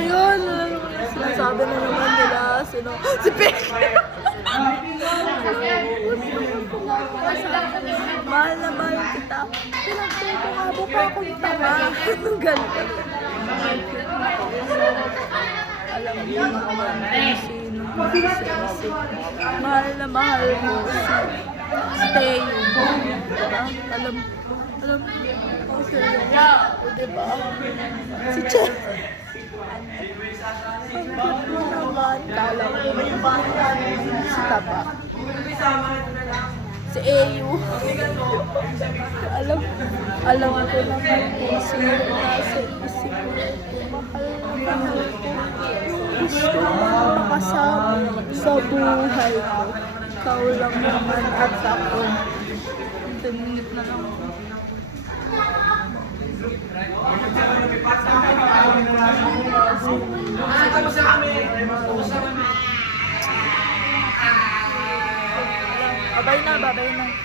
yun. Sinasabi na naman nila. Sino? Si Pek! Mahal na mahal kita. Pinagpay ko nga ba pa akong tama? Anong ganun? Alam mo naman kung sino mag-isip. Mahal na mahal mo si Teo. Diba? Alam mo sila. Diba? Si Chen. Ang cute mo naman. Kala ko si Taba. Si Eyu. Alam ko naman kung sino nasa isip mo. Mahal na mahal ko. Gusto mo makasama sa buhay ko. Ikaw lang naman at ako. Tinit na lang. Babay na.